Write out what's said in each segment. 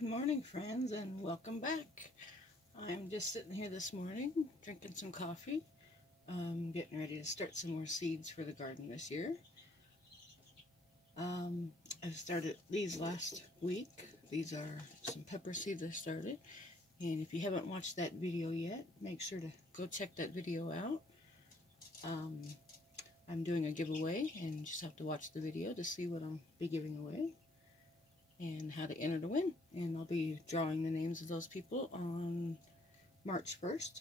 Good morning, friends, and welcome back. I'm just sitting here this morning drinking some coffee, getting ready to start some more seeds for the garden this year. I started these last week. These are some pepper seeds I started, and if you haven't watched that video yet, make sure to go check that video out. I'm doing a giveaway, and you just have to watch the video to see what I'll be giving away and how to enter to win. And I'll be drawing the names of those people on March 1st.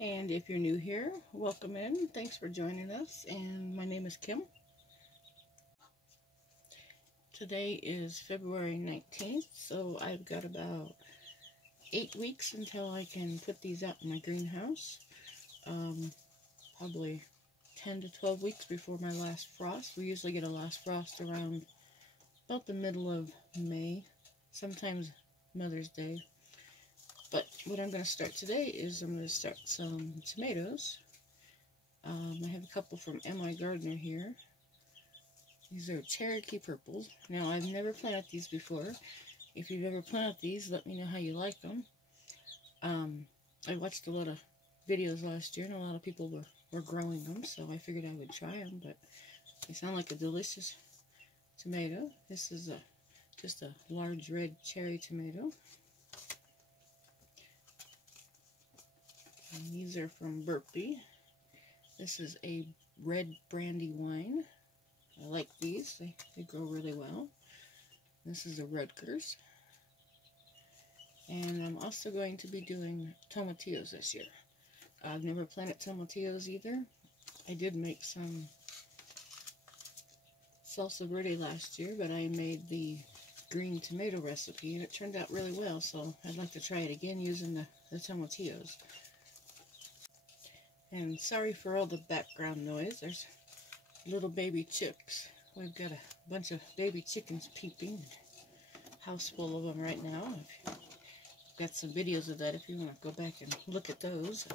And if you're new here, welcome in. Thanks for joining us. And my name is Kim. Today is February 19th, so I've got about 8 weeks until I can put these out in my greenhouse. Probably 10 to 12 weeks before my last frost. We usually get a last frost around about the middle of May, sometimes Mother's Day. But what I'm going to start today is I'm going to start some tomatoes. I have a couple from M.I. Gardener here. These are Cherokee Purples. Now, I've never planted these before. If you've ever planted these, let me know how you like them. I watched a lot of videos last year, and a lot of people were growing them, so I figured I would try them. But they sound like a delicious tomato. This is just a large red cherry tomato. And these are from Burpee. This is a red brandy wine. I like these. They grow really well. This is a Rutgers. And I'm also going to be doing tomatillos this year. I've never planted tomatillos either. I did make some salsa verde last year, but I made the green tomato recipe and it turned out really well, so I'd like to try it again using the tomatillos. And sorry for all the background noise. There's little baby chicks. We've got a bunch of baby chickens peeping. House full of them right now. I've got some videos of that if you want to go back and look at those.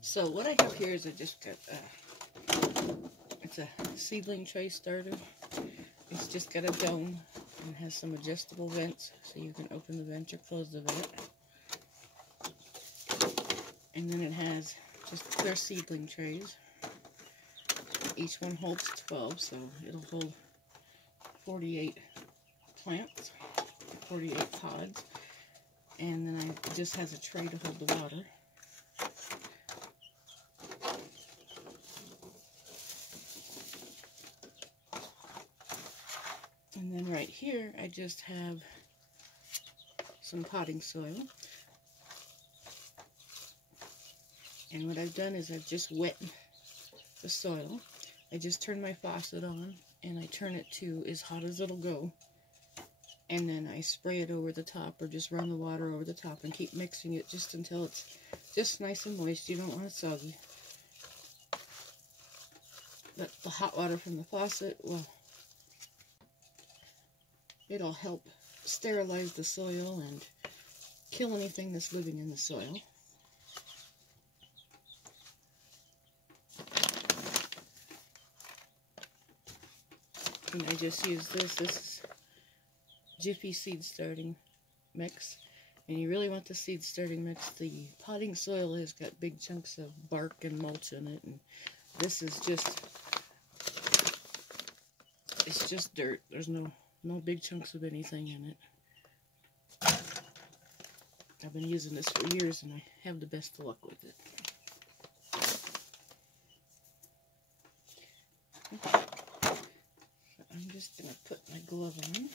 So what I have here is I just got, it's a seedling tray starter. It's just got a dome and has some adjustable vents, so you can open the vent or close the vent. And then it has just clear seedling trays. Each one holds 12, so it'll hold 48 plants, 48 pods. And then it just has a tray to hold the water. And then right here, I just have some potting soil. And what I've done is I've just wet the soil. I just turn my faucet on and I turn it to as hot as it'll go. And then I spray it over the top, or just run the water over the top and keep mixing it just until it's just nice and moist. You don't want it soggy. But the hot water from the faucet, well, it'll help sterilize the soil and kill anything that's living in the soil. And I just use this. This is Jiffy seed starting mix. And you really want the seed starting mix. The potting soil has got big chunks of bark and mulch in it. And this is just, it's just dirt. There's no big chunks of anything in it. I've been using this for years and I have the best of luck with it. Okay. So I'm just going to put my glove on.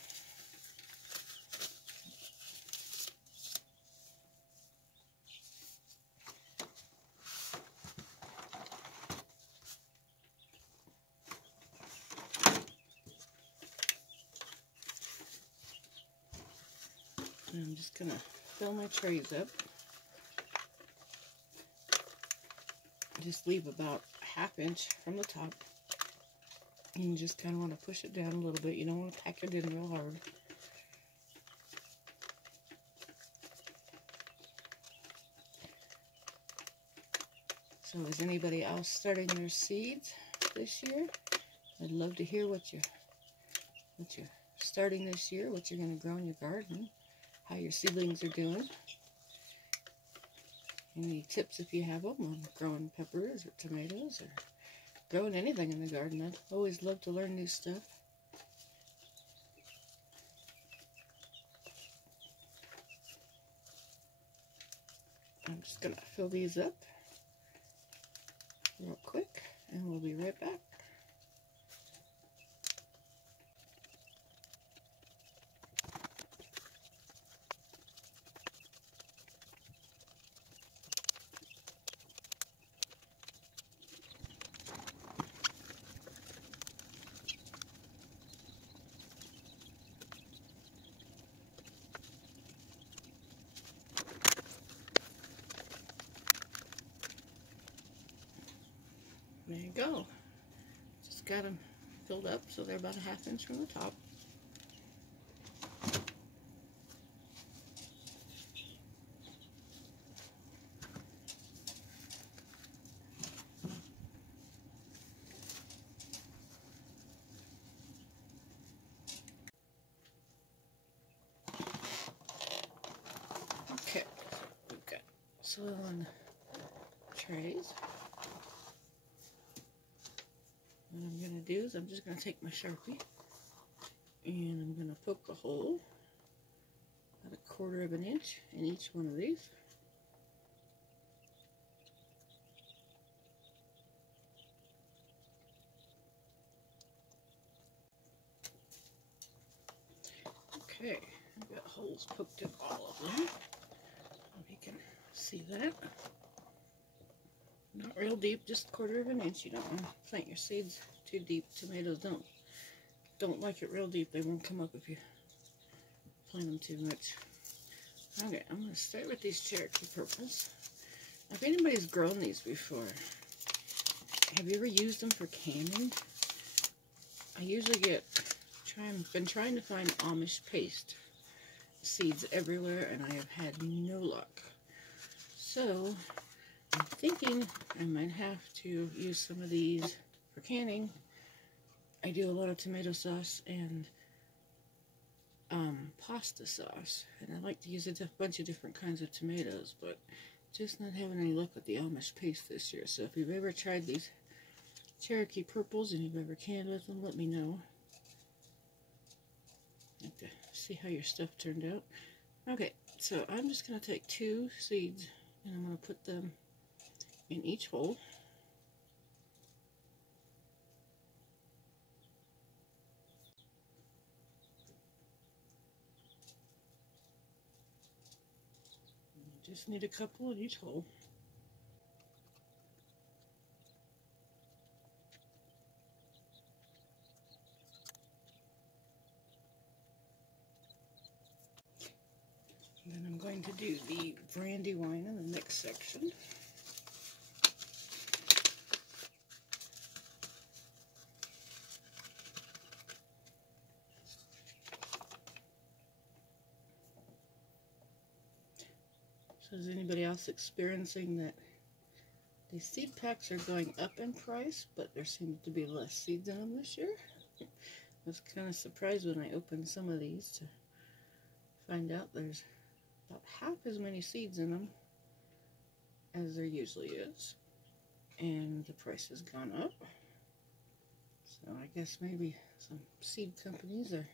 And I'm just going to fill my trays up. just leave about a 1/2 inch from the top. And you just kind of want to push it down a little bit. You don't want to pack it in real hard. So is anybody else starting their seeds this year? I'd love to hear what you're starting this year, what you're going to grow in your garden, how your seedlings are doing. Any tips if you have them on growing peppers or tomatoes or growing anything in the garden. I'd always love to learn new stuff. I'm just going to fill these up real quick and we'll be right back. There you go. Just got them filled up so they're about a 1/2 inch from the top. Okay, we've got soil on trays. What I'm going to do is I'm just going to take my Sharpie and I'm going to poke a hole about 1/4 of an inch in each one of these. Okay, I've got holes poked in all of them. Hope you can see that. Not real deep, just 1/4 of an inch. You don't want to plant your seeds too deep. Tomatoes don't like it real deep. They won't come up if you plant them too much. Okay, I'm going to start with these Cherokee purples. If anybody's grown these before, have you ever used them for canning? I usually been trying to find Amish paste seeds everywhere, and I have had no luck. So I'm thinking I might have to use some of these for canning. I do a lot of tomato sauce and pasta sauce, and I like to use a bunch of different kinds of tomatoes, but just not having any luck with the Amish paste this year. So if you've ever tried these Cherokee purples and you've ever canned with them, let me know. I'd like to see how your stuff turned out. Okay, so I'm just going to take 2 seeds and I'm going to put them in each hole. You just need a couple in each hole. And then I'm going to do the Brandywine in the next section. So is anybody else experiencing that these seed packs are going up in price, but there seems to be less seeds in them this year? I was kind of surprised when I opened some of these to find out there's about half as many seeds in them as there usually is, and the price has gone up. So I guess maybe some seed companies are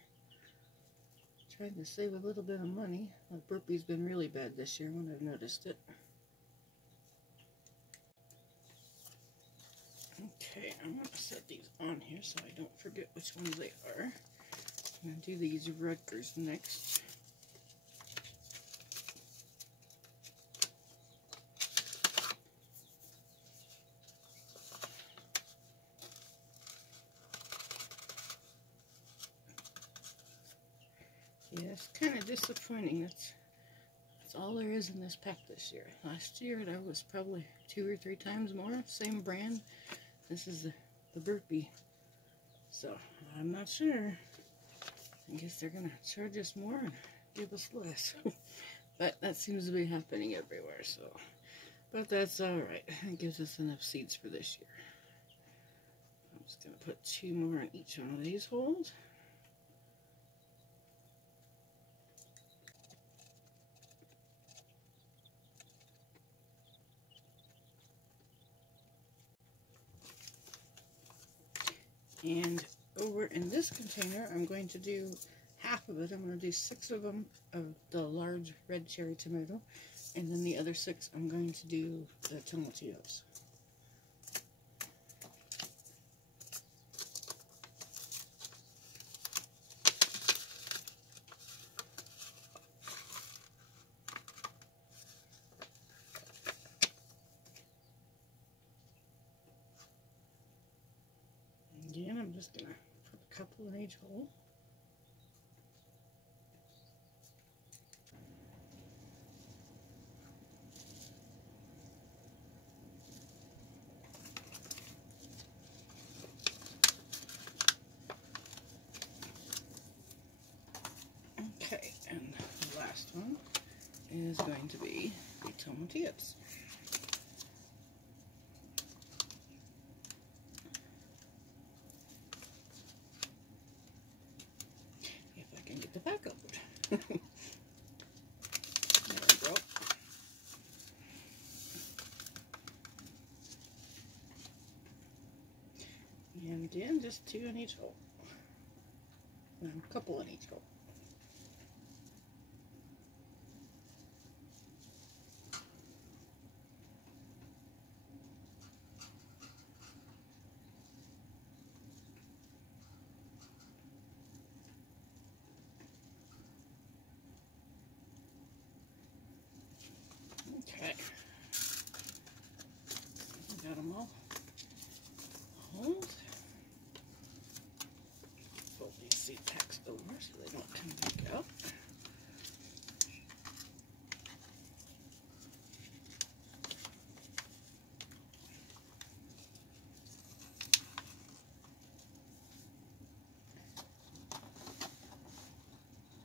trying to save a little bit of money. The burpee's been really bad this year when I've noticed it. Okay, I'm going to set these on here so I don't forget which ones they are. I'm going to do these Rutgers next. Yeah, it's kind of disappointing. That's That's all there is in this pack this year. Last year there was probably 2 or 3 times more. Same brand. This is the Burpee. So, I'm not sure. I guess they're going to charge us more and give us less. But that seems to be happening everywhere, so. But that's alright. It gives us enough seeds for this year. I'm just going to put 2 more in each one of these holes. And over in this container, I'm going to do half of it. I'm going to do 6 of them of the large red cherry tomato. And then the other 6, I'm going to do the tomatillos. Again, I'm just going to put a couple in each hole. Okay, and the last one is going to be the tomatillos. If I can get the pack open. There we go. And again, just 2 in each hole. And a couple in each hole. Okay. Got them all hold. Fold these seed packs over so they don't come back out.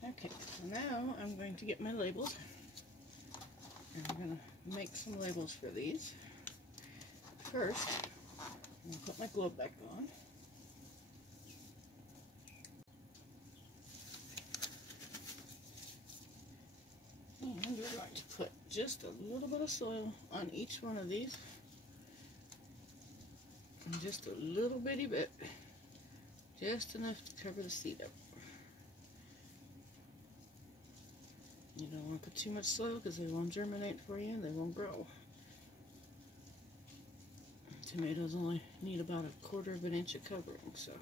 Okay, so now I'm going to get my labels. And I'm going to make some labels for these. First, I'm going to put my glove back on. And we're going to put just a little bit of soil on each one of these. And just a little bitty bit. Just enough to cover the seed up. You don't want to put too much soil because they won't germinate for you and they won't grow. Tomatoes only need about 1/4 of an inch of covering, so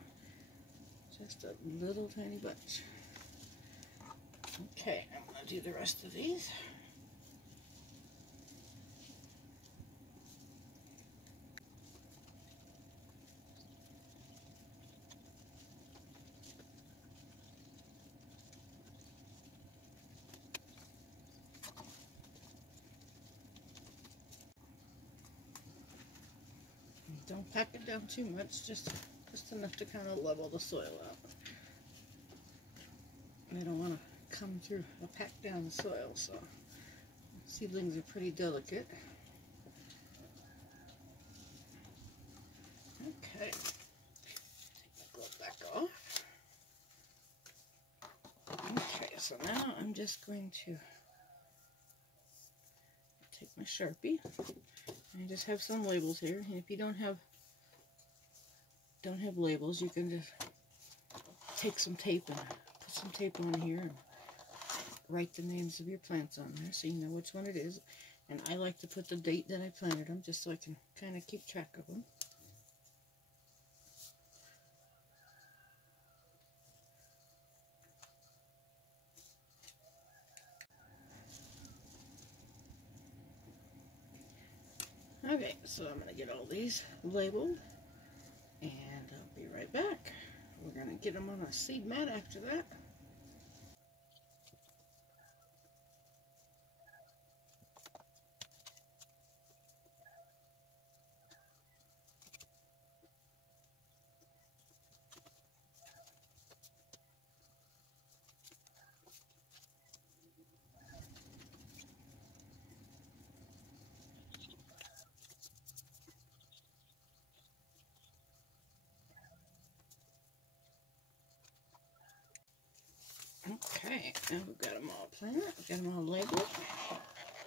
just a little tiny bunch. Okay, I'm going to do the rest of these. Don't pack it down too much, just enough to kind of level the soil out. They don't want to come through or pack down the soil, so seedlings are pretty delicate. Okay, take my glove back off. Okay, so now I'm just going to take my Sharpie. I just have some labels here, and if you don't have labels, you can just take some tape and put some tape on here and write the names of your plants on there so you know which one it is. And I like to put the date that I planted them just so I can kind of keep track of them. Okay, so I'm going to get all these labeled, and I'll be right back. We're going to get them on a seed mat after that. Alright, now we've got them all planted. We've got them all labeled.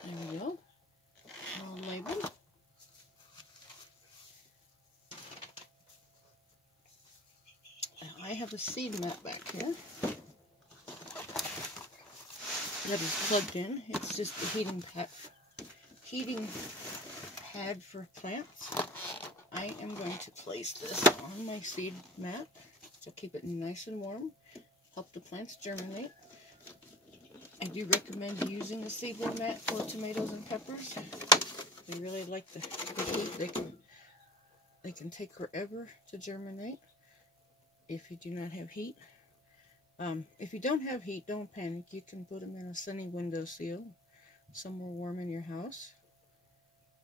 There we go. All labeled. Now I have a seed mat back here that is plugged in. It's just a heating pad for plants. I am going to place this on my seed mat to keep it nice and warm, help the plants germinate. I do recommend using a seedling mat for tomatoes and peppers. They really like the heat. They can take forever to germinate if you do not have heat. If you don't have heat, don't panic. You can put them in a sunny windowsill, somewhere warm in your house,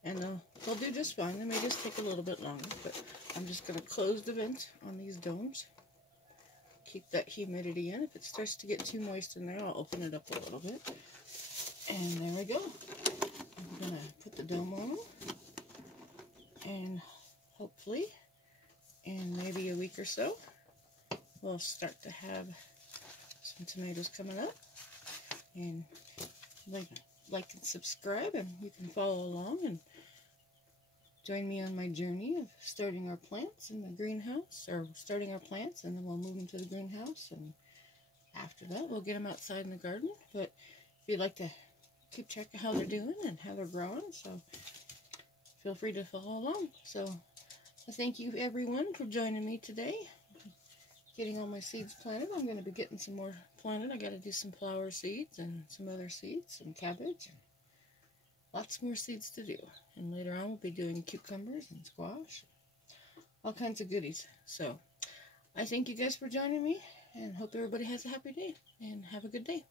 and they'll do just fine. They may just take a little bit longer, but I'm just going to close the vent on these domes. Keep that humidity in. If it starts to get too moist in there, I'll open it up a little bit. And there we go. I'm going to put the dome on them. And hopefully, in maybe a week or so, we'll start to have some tomatoes coming up. And like and subscribe, and you can follow along and join me on my journey of starting our plants in the greenhouse, or starting our plants and then we'll move them to the greenhouse, and after that we'll get them outside in the garden. But if you'd like to keep track of how they're doing and how they're growing, so feel free to follow along. So I thank you everyone for joining me today, getting all my seeds planted. I'm going to be getting some more planted. I got to do some flower seeds and some other seeds, some cabbage, and lots more seeds to do. And later on we'll be doing cucumbers and squash, all kinds of goodies. So I thank you guys for joining me, and hope everybody has a happy day, and have a good day.